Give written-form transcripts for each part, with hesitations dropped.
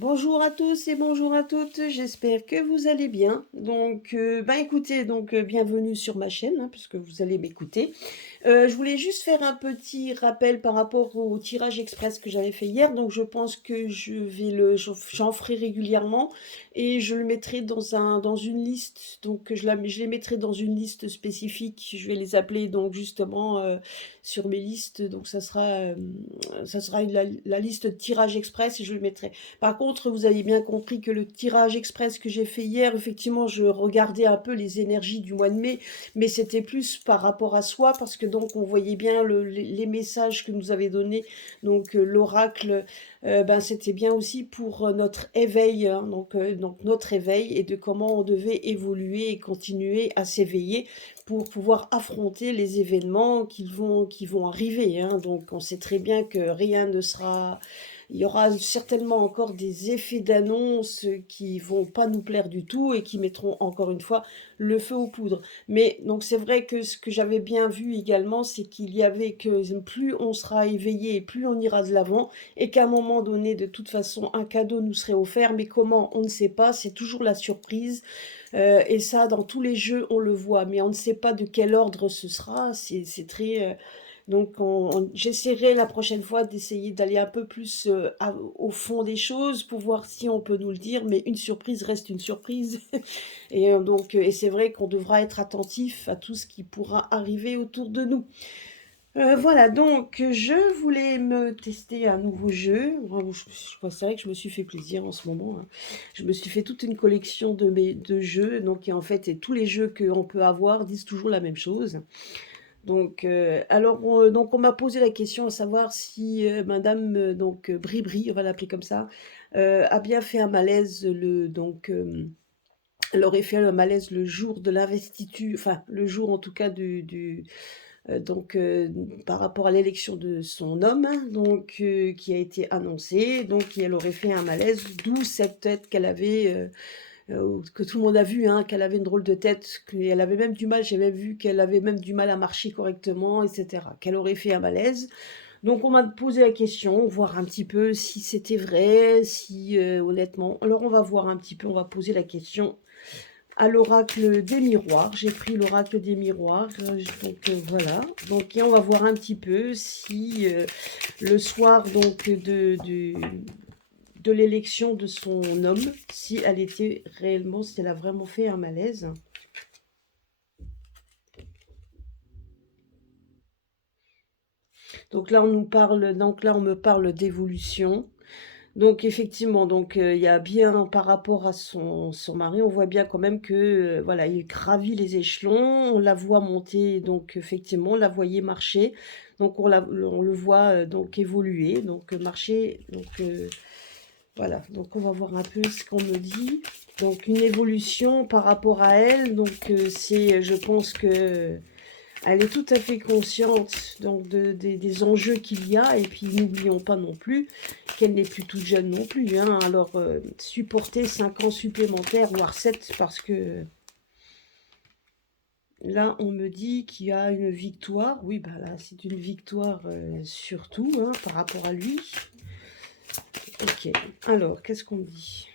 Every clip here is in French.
Bonjour à tous et bonjour à toutes, j'espère que vous allez bien. Donc, écoutez, bienvenue sur ma chaîne, hein, puisque vous allez m'écouter. Je voulais juste faire un petit rappel par rapport au tirage express que j'avais fait hier. Donc, je pense que j'en ferai régulièrement et je le mettrai dans une liste. Donc, je les mettrai dans une liste spécifique. Je vais les appeler donc justement sur mes listes. Donc, ça sera la liste de tirage express et je le mettrai. Par contre, vous avez bien compris que le tirage express que j'ai fait hier, effectivement, je regardais un peu les énergies du mois de mai, mais c'était plus par rapport à soi, parce que donc on voyait bien les messages que nous avait donnés, donc l'oracle, c'était bien aussi pour notre éveil, hein, donc notre éveil et de comment on devait évoluer et continuer à s'éveiller pour pouvoir affronter les événements qui vont arriver, hein. Donc on sait très bien que rien ne sera il y aura certainement encore des effets d'annonce qui vont pas nous plaire du tout et qui mettront encore une fois le feu aux poudres. Mais donc c'est vrai que ce que j'avais bien vu également, c'est qu'il y avait que plus on sera éveillé et plus on ira de l'avant et qu'à un moment donné, de toute façon, un cadeau nous serait offert. Mais comment, on ne sait pas, c'est toujours la surprise. Et ça, dans tous les jeux, on le voit, mais on ne sait pas de quel ordre ce sera. C'est très... donc, j'essaierai la prochaine fois d'essayer d'aller un peu plus au fond des choses pour voir si on peut nous le dire, mais une surprise reste une surprise. Et c'est vrai qu'on devra être attentif à tout ce qui pourra arriver autour de nous. Voilà, donc je voulais me tester un nouveau jeu. C'est vrai que je me suis fait plaisir en ce moment, hein. Je me suis fait toute une collection de jeux, donc et en fait, et tous les jeux qu'on peut avoir disent toujours la même chose. Donc, donc on m'a posé la question à savoir si Madame Bribri, on va l'appeler comme ça, a bien fait un malaise elle aurait fait un malaise le jour de l'investiture, enfin le jour en tout cas donc par rapport à l'élection de son homme, hein, donc qui a été annoncée, donc elle aurait fait un malaise, d'où cette tête qu'elle avait. Que tout le monde a vu, hein, qu'elle avait une drôle de tête, qu'elle avait même du mal, j'ai même vu qu'elle avait même du mal à marcher correctement, etc. Qu'elle aurait fait un malaise. Donc on m'a posé la question, voir un petit peu si c'était vrai, si honnêtement. Alors on va voir un petit peu, on va poser la question à l'oracle des miroirs. J'ai pris l'oracle des miroirs, voilà. Donc et on va voir un petit peu si le soir donc de l'élection de son homme, si elle était réellement, si elle a vraiment fait un malaise. Donc là, on me parle d'évolution. Donc effectivement, donc il y a bien par rapport à son mari, on voit bien quand même que voilà, il gravit les échelons, on la voit monter, donc effectivement, on la voyait marcher, donc on le voit donc évoluer, donc marcher, voilà, donc on va voir un peu ce qu'on me dit. Donc une évolution par rapport à elle, donc je pense que elle est tout à fait consciente donc des enjeux qu'il y a, et puis n'oublions pas non plus qu'elle n'est plus toute jeune non plus, hein. Alors supporter 5 ans supplémentaires, voire 7, parce que là on me dit qu'il y a une victoire. Oui, bah là c'est une victoire surtout, hein, par rapport à lui. Ok, alors qu'est-ce qu'on me dit?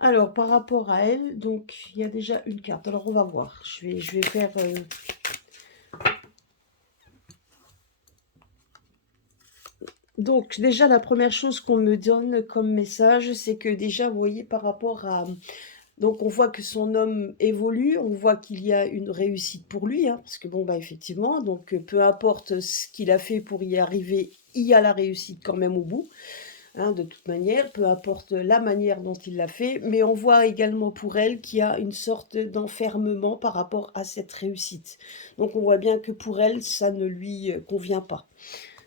Alors, par rapport à elle, donc il y a déjà une carte. Alors, on va voir. Je vais faire. Donc, déjà, la première chose qu'on me donne comme message, c'est que déjà, vous voyez, par rapport à. Donc, on voit que son homme évolue, on voit qu'il y a une réussite pour lui, hein, parce que bon, bah, effectivement, donc peu importe ce qu'il a fait pour y arriver, il y a la réussite quand même au bout. Hein, de toute manière, peu importe la manière dont il l'a fait, mais on voit également pour elle qu'il y a une sorte d'enfermement par rapport à cette réussite. Donc on voit bien que pour elle, ça ne lui convient pas.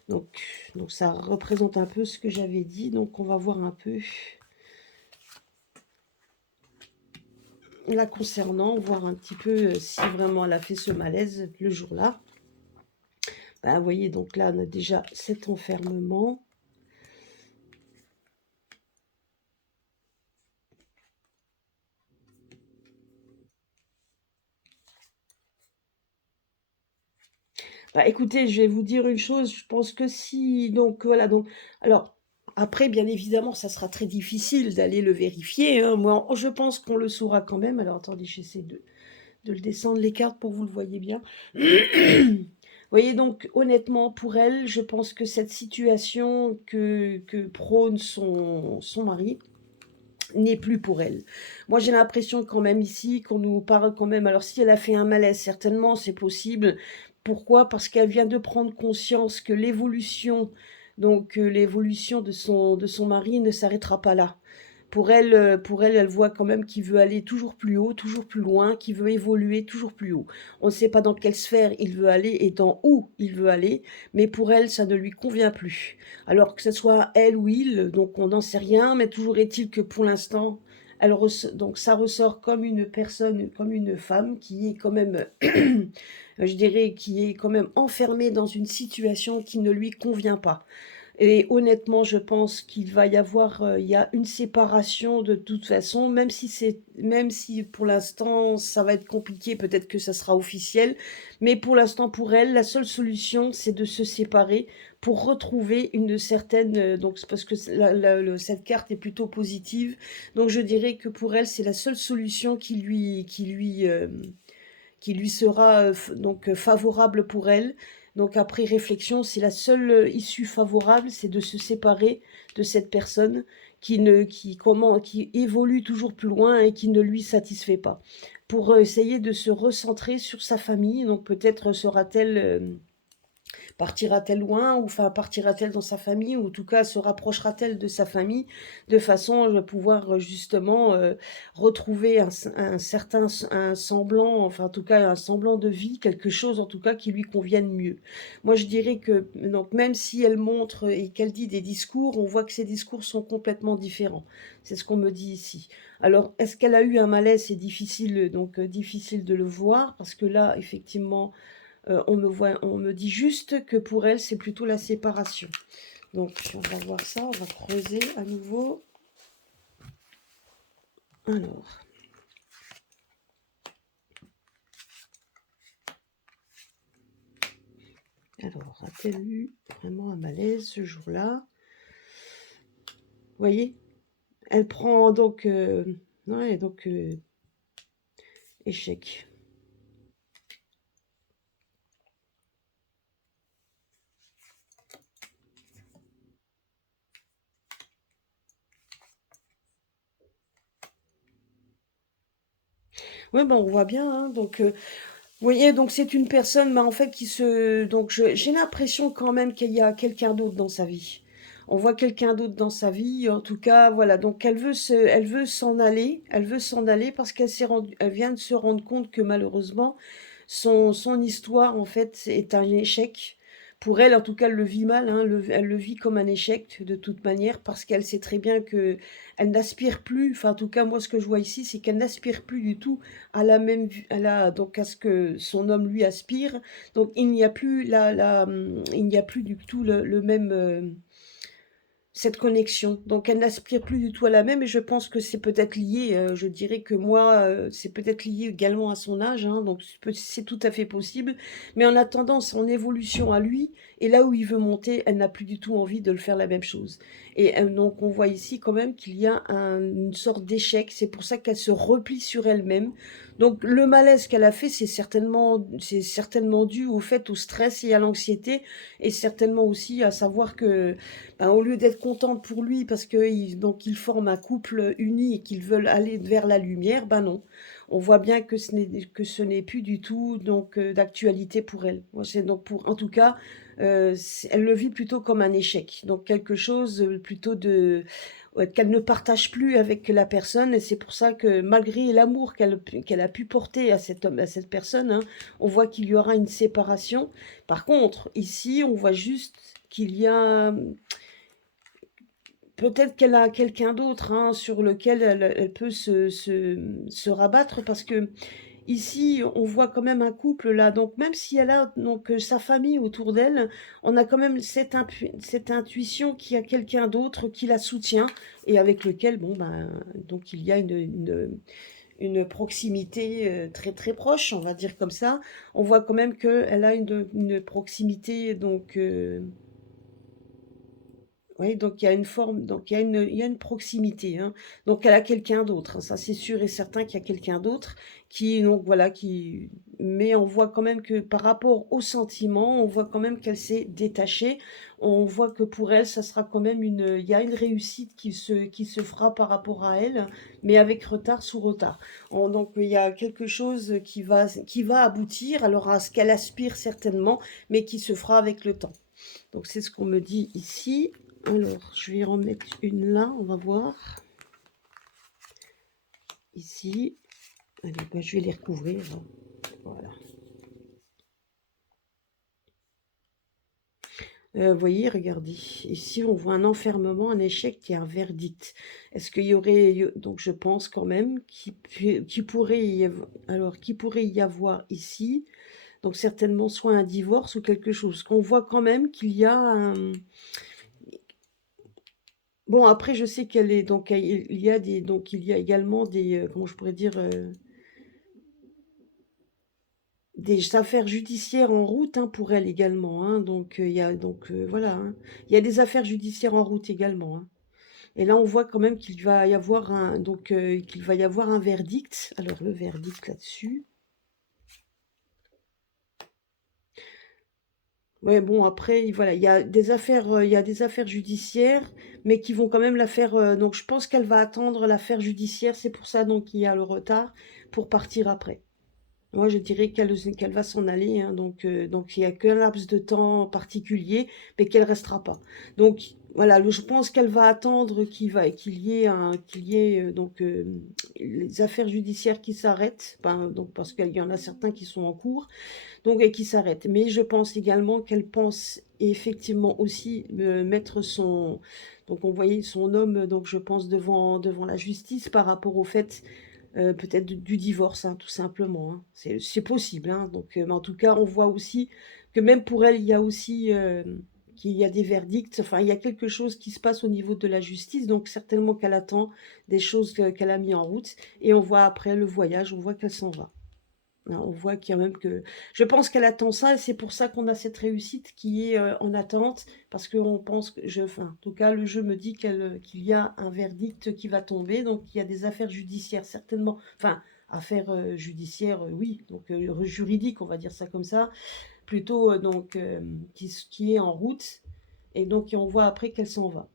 Donc, donc ça représente un peu ce que j'avais dit. Donc on va voir un peu la concernant, voir un petit peu si vraiment elle a fait ce malaise le jour-là. Ben, vous voyez, donc là, on a déjà cet enfermement. Bah, écoutez, je vais vous dire une chose, je pense que si, donc voilà, donc, alors, Après, bien évidemment, ça sera très difficile d'aller le vérifier, hein. Moi, je pense qu'on le saura quand même. Alors attendez, j'essaie de le descendre les cartes pour que vous le voyez bien. Vous voyez, donc honnêtement, pour elle, je pense que cette situation que prône son mari n'est plus pour elle. Moi, j'ai l'impression quand même ici qu'on nous parle quand même, alors si elle a fait un malaise, certainement, c'est possible. Pourquoi? Parce qu'elle vient de prendre conscience que l'évolution, donc l'évolution de son mari ne s'arrêtera pas là. Elle voit quand même qu'il veut aller toujours plus haut, toujours plus loin, qu'il veut évoluer toujours plus haut. On ne sait pas dans quelle sphère il veut aller et dans où il veut aller, mais pour elle, ça ne lui convient plus. Alors que ce soit elle ou il, donc on n'en sait rien, mais toujours est-il que pour l'instant, donc ça ressort comme une personne, comme une femme qui est quand même, je dirais, qui est quand même enfermée dans une situation qui ne lui convient pas. Et honnêtement, je pense qu'il va y avoir, il y a une séparation de toute façon, même si pour l'instant ça va être compliqué, peut-être que ça sera officiel, mais pour l'instant pour elle, la seule solution, c'est de se séparer pour retrouver une certaine, donc c'est parce que cette carte est plutôt positive, donc je dirais que pour elle, c'est la seule solution qui lui sera donc favorable pour elle. Donc après réflexion, c'est la seule issue favorable, c'est de se séparer de cette personne qui évolue toujours plus loin et qui ne lui satisfait pas. Pour essayer de se recentrer sur sa famille, donc peut-être partira-t-elle loin ou enfin partira-t-elle dans sa famille ou en tout cas se rapprochera-t-elle de sa famille de façon à pouvoir justement retrouver un certain un semblant, enfin en tout cas un semblant de vie, quelque chose en tout cas qui lui convienne mieux. Moi je dirais que donc même si elle montre et qu'elle dit des discours, on voit que ces discours sont complètement différents. C'est ce qu'on me dit ici. Alors est-ce qu'elle a eu un malaise? C'est difficile donc difficile de le voir parce que là effectivement on me dit juste que pour elle, c'est plutôt la séparation. Donc, on va voir ça, on va creuser à nouveau. Alors a-t-elle eu vraiment un malaise ce jour-là? Vous voyez? Elle prend donc, ouais, donc échec. Oui, ben on voit bien, hein, donc vous voyez, donc c'est une personne, en fait, donc j'ai l'impression quand même qu'il y a quelqu'un d'autre dans sa vie. On voit quelqu'un d'autre dans sa vie, en tout cas, voilà. Donc elle veut s'en aller parce elle vient de se rendre compte que malheureusement, son histoire, en fait, est un échec. Pour elle, en tout cas, elle le vit mal, hein, elle le vit comme un échec de toute manière parce qu'elle sait très bien que elle n'aspire plus, enfin, en tout cas, moi, ce que je vois ici, c'est qu'elle n'aspire plus du tout à la même donc à ce que son homme lui aspire. Donc il n'y a plus il n'y a plus du tout le même cette connexion. Donc elle n'aspire plus du tout à la même et je pense que c'est peut-être lié, je dirais que moi, c'est peut-être lié également à son âge, hein, donc c'est tout à fait possible. Mais en attendant son évolution à lui et là où il veut monter, elle n'a plus du tout envie de le faire la même chose. Et donc on voit ici quand même qu'il y a une sorte d'échec. C'est pour ça qu'elle se replie sur elle-même. Donc le malaise qu'elle a fait, c'est certainement dû au fait au stress et à l'anxiété et certainement aussi à savoir que ben, au lieu d'être contente pour lui parce donc ils forment un couple uni et qu'ils veulent aller vers la lumière, ben non. On voit bien que ce n'est plus du tout donc d'actualité pour elle. Moi, c'est donc pour en tout cas, elle le vit plutôt comme un échec. Donc quelque chose plutôt de ouais, qu'elle ne partage plus avec la personne et c'est pour ça que malgré l'amour qu'elle a pu porter à cet homme, à cette personne, hein, on voit qu'il y aura une séparation. Par contre, ici, on voit juste qu'il y a peut-être qu'elle a quelqu'un d'autre, hein, sur lequel elle peut se rabattre parce que ici, on voit quand même un couple là, donc même si elle a donc sa famille autour d'elle, on a quand même cette intuition qu'il y a quelqu'un d'autre qui la soutient et avec lequel, bon ben, donc il y a une proximité très très proche, on va dire comme ça. On voit quand même qu'elle a une proximité donc Oui, donc il y a une forme, donc il y a une proximité, hein. Donc elle a quelqu'un d'autre, hein, ça c'est sûr et certain qu'il y a quelqu'un d'autre qui donc voilà, qui mais on voit quand même que par rapport aux sentiments, on voit quand même qu'elle s'est détachée. On voit que pour elle, ça sera quand même il y a une réussite qui se fera par rapport à elle, mais avec retard sous retard. Donc il y a quelque chose qui va aboutir alors à ce qu'elle aspire certainement, mais qui se fera avec le temps. Donc c'est ce qu'on me dit ici. Alors, je vais en mettre une là, on va voir. Ici. Allez, ben, je vais les recouvrir. Voilà. Vous voyez, regardez. Ici, on voit un enfermement, un échec et un verdict. Est-ce qu'il y aurait... Donc, je pense quand même qu'il pourrait y avoir... Alors, qui pourrait y avoir ici? Donc, certainement soit un divorce ou quelque chose. Qu'on voit quand même qu'il y a un... Bon, après, je sais qu'elle est... Donc, il y a des... Donc, il y a également des... comment je pourrais dire... des affaires judiciaires en route, hein, pour elle également, hein, donc il y a donc voilà, hein. Il y a des affaires judiciaires en route également, hein. Et là, on voit quand même qu'il va y avoir un verdict. Alors le verdict là-dessus. Ouais, bon après, voilà, il y a des affaires judiciaires, mais qui vont quand même la faire. Donc je pense qu'elle va attendre l'affaire judiciaire. C'est pour ça donc il y a le retard pour partir après. Moi, je dirais qu'elle va s'en aller, hein, donc il y a qu'un laps de temps particulier, mais qu'elle restera pas. Donc voilà, je pense qu'elle va attendre qu'il y ait donc les affaires judiciaires qui s'arrêtent, ben, donc parce qu'il y en a certains qui sont en cours, donc et qui s'arrêtent. Mais je pense également qu'elle pense effectivement aussi mettre donc on voyait son homme, donc je pense devant la justice par rapport au fait peut-être du divorce, hein, tout simplement, hein. C'est possible, hein, donc mais en tout cas, on voit aussi que même pour elle, il y a aussi, qu'il y a des verdicts, enfin, il y a quelque chose qui se passe au niveau de la justice, donc certainement qu'elle attend des choses qu'elle a mis en route et on voit après le voyage, on voit qu'elle s'en va. Hein, on voit qu'il y a même que je pense qu'elle attend ça et c'est pour ça qu'on a cette réussite qui est, en attente parce qu'on pense que enfin, en tout cas, le jeu me dit qu'il y a un verdict qui va tomber, donc il y a des affaires judiciaires certainement, enfin, affaires, judiciaires, oui, donc juridiques, on va dire ça comme ça, plutôt, donc qui est en route et donc on voit après qu'elle s'en va.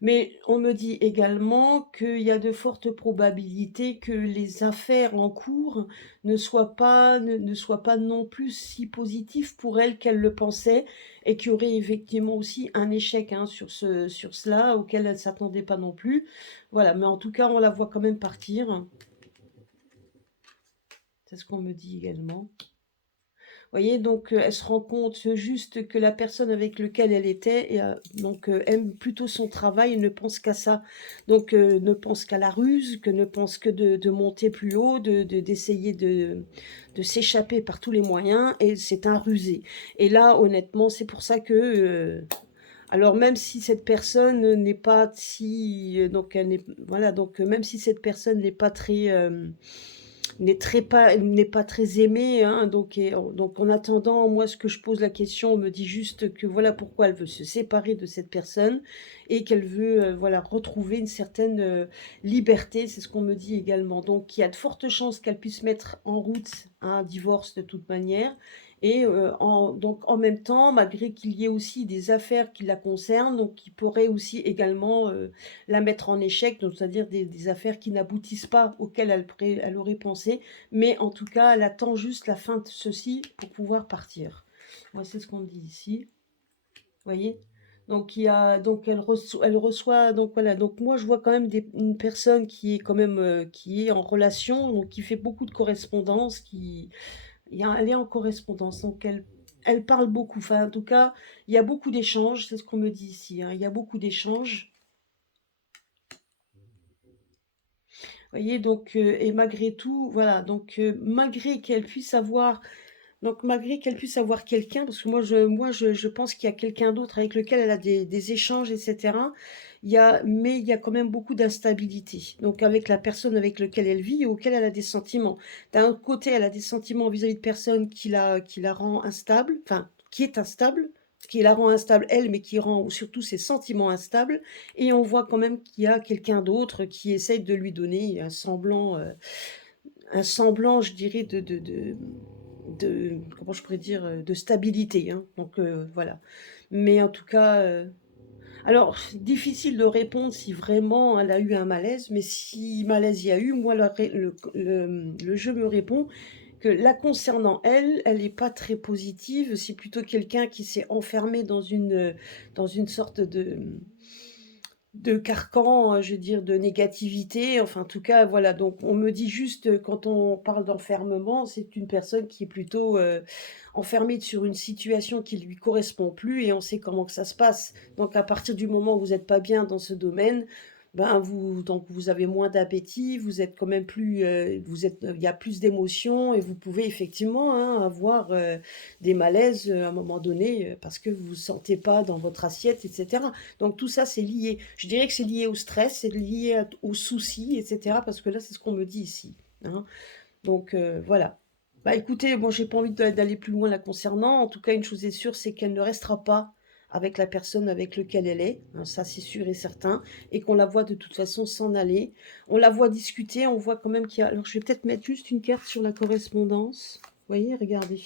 Mais on me dit également qu'il y a de fortes probabilités que les affaires en cours ne soient pas non plus si positives pour elle qu'elle le pensait et qu'il y aurait effectivement aussi un échec, hein, sur cela auquel elle ne s'attendait pas non plus. Voilà, mais en tout cas, on la voit quand même partir. C'est ce qu'on me dit également. Voyez, donc elle se rend compte juste que la personne avec laquelle elle était donc aime plutôt son travail et ne pense qu'à ça. Donc ne pense qu'à la ruse, que ne pense que de monter plus haut, d'essayer de s'échapper par tous les moyens et c'est un rusé. Et là, honnêtement, c'est pour ça que alors même si cette personne n'est pas si donc elle n'est voilà donc même si cette personne n'est pas très n'est pas très aimée, hein, donc en attendant, moi, ce que je pose la question, on me dit juste que voilà pourquoi elle veut se séparer de cette personne et qu'elle veut, voilà, retrouver une certaine liberté, c'est ce qu'on me dit également. Donc, il y a de fortes chances qu'elle puisse mettre en route un divorce de toute manière. Et donc, en même temps, malgré qu'il y ait aussi des affaires qui la concernent, donc qui pourraient aussi également la mettre en échec, donc c'est-à-dire des affaires qui n'aboutissent pas auxquelles elle aurait pensé, mais en tout cas, elle attend juste la fin de ceci pour pouvoir partir. Moi, c'est ce qu'on me dit ici. Vous voyez? Donc donc elle reçoit donc voilà donc moi je vois quand même une personne qui est quand même qui est en relation donc qui fait beaucoup de correspondance elle est en correspondance donc elle parle beaucoup enfin en tout cas il y a beaucoup d'échanges c'est ce qu'on me dit ici hein, il y a beaucoup d'échanges. Voyez, donc, et malgré tout, voilà, donc, malgré qu'elle puisse avoir quelqu'un, parce que moi je pense qu'il y a quelqu'un d'autre avec lequel elle a des échanges, etc. Mais il y a quand même beaucoup d'instabilité. Donc, avec la personne avec laquelle elle vit et auquel elle a des sentiments. D'un autre côté, elle a des sentiments vis-à-vis de personnes qui la rend instable, enfin, qui est instable. qui la rend instable elle, mais qui rend surtout ses sentiments instables et on voit quand même qu'il y a quelqu'un d'autre qui essaye de lui donner un semblant, je dirais, de comment je pourrais dire? De stabilité, hein, donc voilà. Mais en tout cas, alors difficile de répondre si vraiment elle a eu un malaise, mais si malaise il y a eu, moi le jeu me répond que la concernant elle, elle est pas très positive, c'est plutôt quelqu'un qui s'est enfermé dans une sorte de carcan, je veux dire de négativité, enfin en tout cas voilà, donc on me dit juste, quand on parle d'enfermement, c'est une personne qui est plutôt, enfermée sur une situation qui lui correspond plus et on sait comment que ça se passe. Donc à partir du moment où vous êtes pas bien dans ce domaine, ben vous avez moins d'appétit, vous êtes quand même plus, il y a plus d'émotions et vous pouvez effectivement, hein, avoir, des malaises, à un moment donné, parce que vous vous sentez pas dans votre assiette et cetera. Donc tout ça, c'est lié. Je dirais que c'est lié au stress, c'est lié aux soucis, etc. Parce que là, c'est ce qu'on me dit ici, hein. Donc voilà. Bah écoutez, moi j'ai pas envie d'aller plus loin la concernant. En tout cas, une chose est sûre, c'est qu'elle ne restera pas avec la personne avec lequel elle est, hein, ça c'est sûr et certain, et qu'on la voit de toute façon s'en aller. On la voit discuter, on voit quand même qu'il y a. Alors je vais peut-être mettre juste une carte sur la correspondance. Vous voyez, regardez.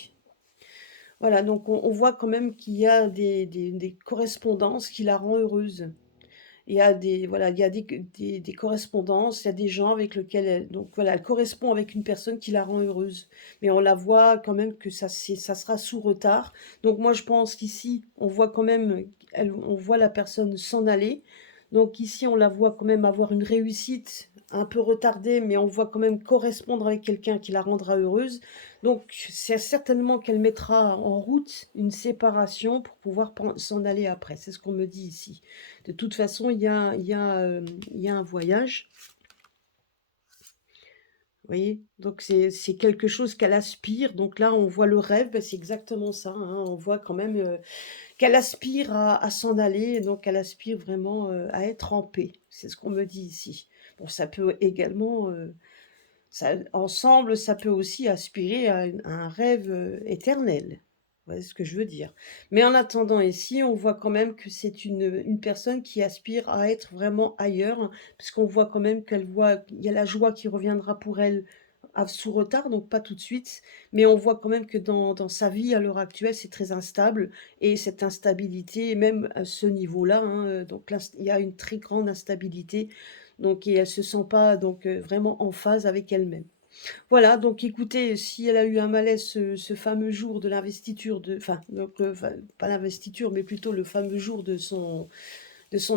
Voilà, donc on voit quand même qu'il y a des correspondances qui la rend heureuse. Il y a des voilà, il y a des correspondances, il y a des gens avec lesquels elle donc voilà, elle correspond avec une personne qui la rend heureuse. Mais on la voit quand même que ça sera sous retard. Donc moi, je pense qu'ici, on voit quand même on voit la personne s'en aller. Donc ici, on la voit quand même avoir une réussite un peu retardée, mais on voit quand même correspondre avec quelqu'un qui la rendra heureuse. Donc c'est certainement qu'elle mettra en route une séparation pour pouvoir s'en aller après. C'est ce qu'on me dit ici. De toute façon, il y a un voyage, vous voyez? Donc c'est quelque chose qu'elle aspire. Donc là, on voit le rêve, bah, c'est exactement ça, hein. On voit quand même, qu'elle aspire à s'en aller, donc elle aspire vraiment, à être en paix. C'est ce qu'on me dit ici. Bon, ça peut également, ça ensemble, ça peut aussi aspirer à un rêve, éternel. Vous voyez ce que je veux dire? Mais en attendant ici, on voit quand même que c'est une personne qui aspire à être vraiment ailleurs, hein, puisqu'on voit quand même qu'elle voit il y a la joie qui reviendra pour elle sous retard, donc pas tout de suite, mais on voit quand même que dans sa vie à l'heure actuelle, c'est très instable et cette instabilité, même à ce niveau-là, hein, donc il y a une très grande instabilité donc et elle se sent pas donc vraiment en phase avec elle-même. Voilà, donc écoutez, si elle a eu un malaise ce fameux jour de l'investiture enfin, pas l'investiture, mais plutôt le fameux jour de son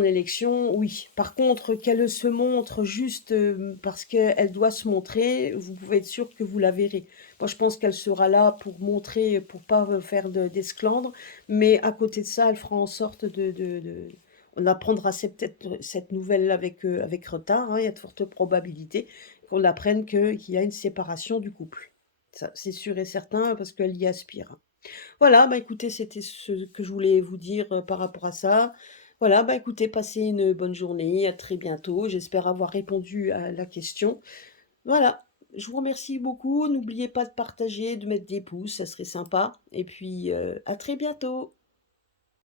élection, oui. Par contre, qu'elle se montre juste, parce qu'elle doit se montrer, vous pouvez être sûr que vous la verrez. Moi, je pense qu'elle sera là pour montrer, pour pas, faire d'esclandre, mais à côté de ça, elle fera en sorte on apprendra peut-être cette nouvelle avec retard, hein, il y a de fortes probabilités qu'on apprenne qu'il y a une séparation du couple. Ça, c'est sûr et certain parce qu'elle y aspire. Voilà, bah, écoutez, c'était ce que je voulais vous dire, par rapport à ça. Voilà, bah, écoutez, passez une bonne journée, à très bientôt. J'espère avoir répondu à la question. Voilà, je vous remercie beaucoup. N'oubliez pas de partager, de mettre des pouces, ça serait sympa et puis, à très bientôt.